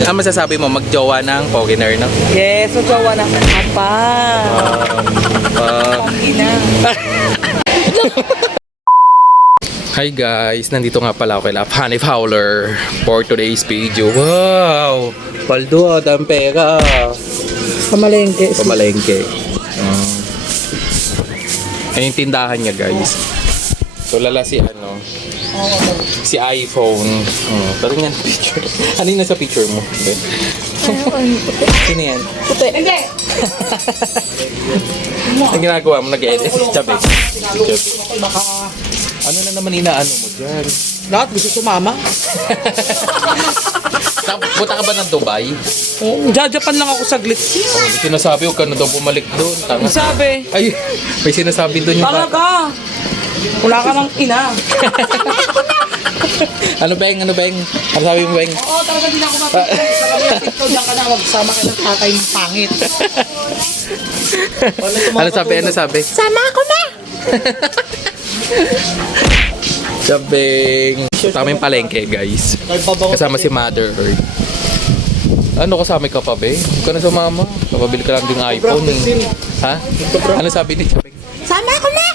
Ano masasabi mo, magjowa ng foreigner, no? Yes, so jowa na. Apa. Ina. Hi guys, nandito nga pala ako kay Honey Fowler for today's video. Wow! Paldo, ang pera. Pamalengke. Pamalengke. Ayun yung tindahan niya guys. So lala si ano, si iPhone. Pero nga picture. Ano yung nasa picture mo? Okay. Sino yan? Puti. Hindi. Ang ginagawa mo, nag-edit. Chabi. Ano na naman inaano mo dyan? Lahat gusto sumama. Punta ka ba ng Dubai? Oh, Japan lang ako saglit. Oh, may sinasabi, huwag ka na daw bumalik doon. Tanga. Sabi. Ay, may sinasabi doon yung Tama ka. Wala ka ng ina. Ano beng? Ano beng? Ano sabi mo beng? Oo, talaga din ako mapipili. Ikaw dyan ka na, magsama ka ng tatay mong pangit. Ano sabi? Ano sabi? Sama ako na! Sabing. Tama yung palengke guys. Kasama si Mother Earth. Ano, kasama ka pa be? Huwag ka na sumama. Kapabili ka lang din iPhone eh. Ha? Ano sabi ni Sabing? Sama ako na!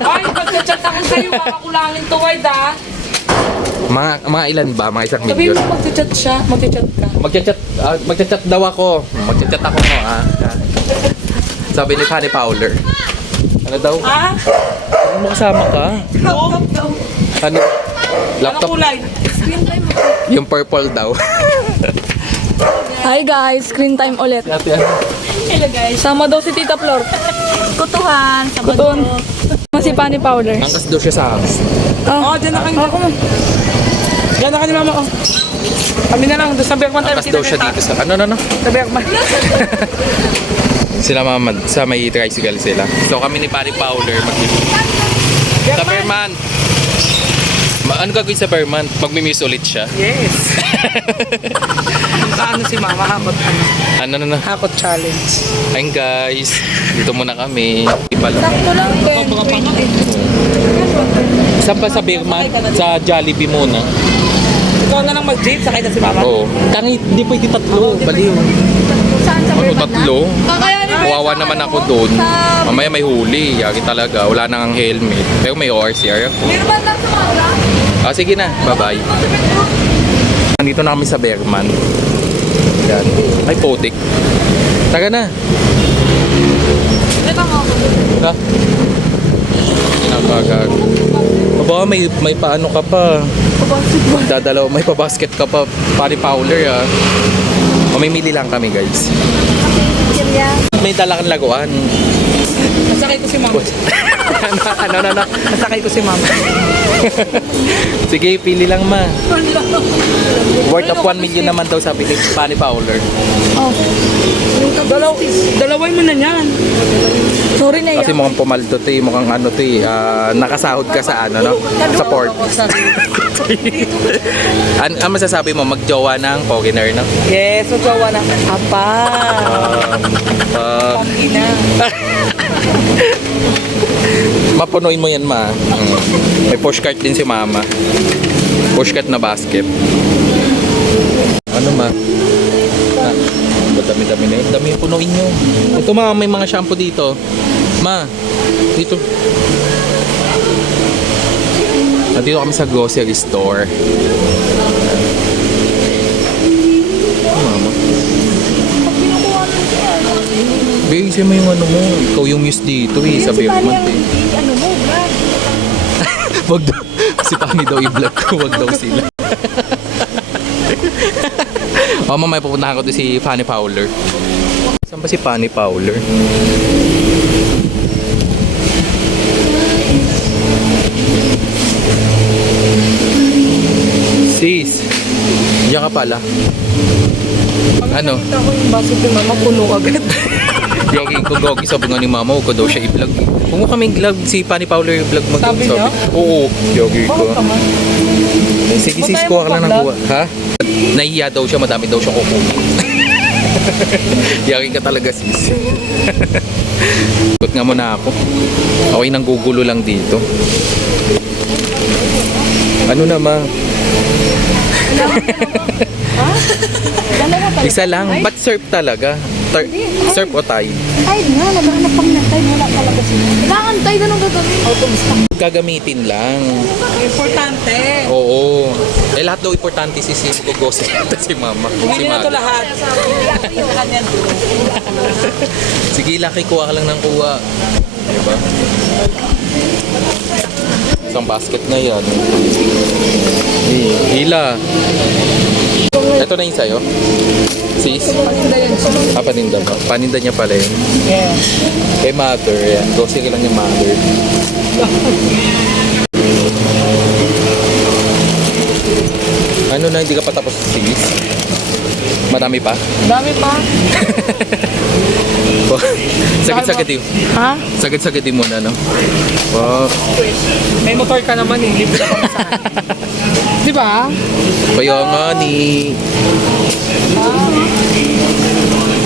Ay, pag-chat ako sa'yo, kakakulangin to, Ward, ah. Mga ilan ba? Mga isang Sabi milyon? mo, mag-chat siya, mag-chat ka. Magchat daw ako. Magchat ako mo ah. Sabi ni Honey Fowler. Ano daw? Ha? Ano mo kasama ka? Laptop. Ano? Anong Laptop? kulay? Yung purple daw. Hi guys, screen time ulit. Ate, ano? Hello, guys. Sama daw si Tita Flor. Kutuhan. Kuton. Si Pani Powder. Angkas daw siya sa akin. Oh, dyan na kayo. Dyan na kayo, mama. Oh. Kami na lang, doon sa Bergman tayo. Angkas daw siya dito sa... Ano? Sa Bergman. Sila mama, sa may tricycle sila. So kami ni Pari Fowler sa Vermont. Ano gagawin sa Vermont? Magmimiss ulit siya. Yes. Ano si mama, hakot ano? Ano? Hakot challenge. Ayun guys, dito muna kami. Ipala. Sakto lang din. Saan ba sa Vermont? Sa Jollibee muna. Ikaw na lang mag-jeep, sakay na si mama. Oo. Tangi, hindi pwede tatlo. Baliw. Saan sa Ano, Vermont tatlo? Kakayanin mo Kawawa naman ako doon. Mamaya may huli. Yagi talaga. Wala nang helmet. Pero may ORCR ako. Vermont lang sumaga. Ah, sige na. Bye-bye. Nandito na kami sa Bergman. Yan. Ay, potik. Taga na. Ito mo. Ha? Napagag. Aba, may paano ka pa. Dadalaw, may pa-basket ka pa. Pari Fowler, ah. Mamimili lang kami, guys. May dala kang laguan. Nasakay ko si mama. ano? Nasakay ko si mama. Sige, pili lang ma. Worth of 1 million naman daw sabi ni Pani Fowler. Oh. Dalaway mo na yan. Sorry na Kasi yan. mukhang pumaldo to eh, mukhang ano to eh, nakasahod ka sa ano, no? Sa port. Ano masasabi mo, magjowa ng foreigner, no? Yes, so jowa na. Apa. Ina. Mapunuin mo yan ma. May pushcart din si mama. Pushcart na basket. Ano ma? Dami-dami na yun. Dami yung punuin nyo. Ito ma, may mga shampoo dito. Ma, dito. Nandito kami sa grocery store. Mama. Bigyan mo yung ano mo. Ikaw yung muse dito eh. Sa Vermont eh. Ano mo, vlog. Wag daw. Si Pani daw i-vlog ko. Wag daw sila. O mamaya pupuntahan ko doon si Pani Fowler. Saan ba si Pani Fowler? Sis. Diyan ka pala. Ano? Nakita ko yung baso ni mama, puno agad. Jogging ko, Gogi. Sabi nga ni mama, huwag ko daw siya i-vlog. Kung mo kaming vlog, si Pani Fowler i-vlog mo. Sabi niya? Oo, jogging ko. Bakit naman? Sige sis, Huwag tayo kuha ka lang ng mag-vlog. kuha. Ha? Nahihiya daw siya, madami daw siya kukuha. Yakin ka talaga sis. Ikot nga muna ako. Okay, nang gugulo lang dito. Ano naman? Ha? Dalawa talaga. Isa lang. Ba't surf talaga? Surf o Tide? Ay, nga. Naghanap kami ng tayo. Wala talaga sila. Kailangan tayo na nung gagawin. Autobus. Gagamitin lang. Importante. Oo. Eh lahat daw importante si Gogosi at si Mama. Si Hindi na ito Maga. lahat. Sige, laki, kuha ka lang ng kuha. Diba? Isang basket na yan. Hila. Ito na yung sa'yo? Sis? Paninda ba? Paninda niya pala yun. Yeah. Kay Mother, yan. Gosi ka lang yung Mother. Ano na, hindi ka pa tapos sis? Marami pa? Dami pa. Sagit-sagitin. Ha? Sagit-sagitin mo na, no? Wow. May motor ka naman eh. Libre ka sa Di ba? Kaya nga ni...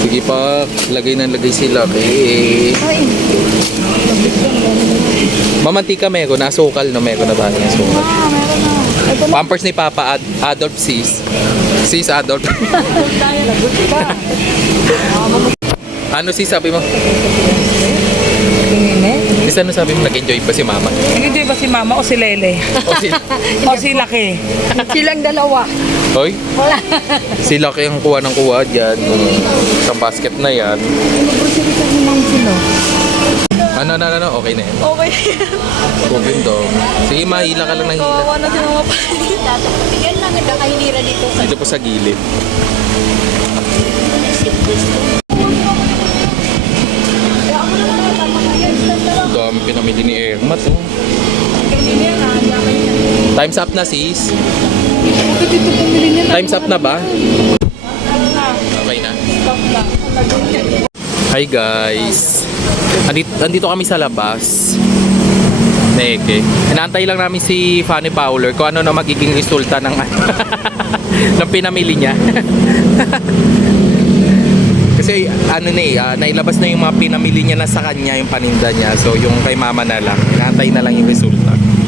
Sige pa, lagay ng lagay sila. Eh. Ay. Mamantika meko, nasukal no meko na tayo nasukal. Meron na. Ito na. Pampers ni Papa Adolf Sis. Sis Adolf. Tayo. Lagot ka. Ano sis sabi mo? Tingin Sis ano sabi mo? Nag-enjoy ba si Mama? Hindi ba si Mama o si Lele? O si... O si Laki? Silang dalawa. Hoy? Wala. Si Lucky ang kuha ng kuha dyan. Isang basket na yan. Mag-grocery ka ni Ma'am sila. Ano, okay na yan. Okay. Kubin dong. Sige, mahila ka lang ng hila. Kawawa na si Mama pa. Yan lang ang nakahilira dito sa... Dito po sa gilid. Dami pinamili ni Ermat. Oh. Time's up na sis. Dito pumili niya. Time's up na ba? Okay na. Hi guys. Andito kami sa labas. Neke. Inaantay lang namin si Fanny Fowler kung ano na magiging resulta ng ng pinamili niya. Kasi ano na eh, nailabas na yung mga pinamili niya na sa kanya yung paninda niya. So yung kay Mama na lang. Inaantay na lang yung resulta.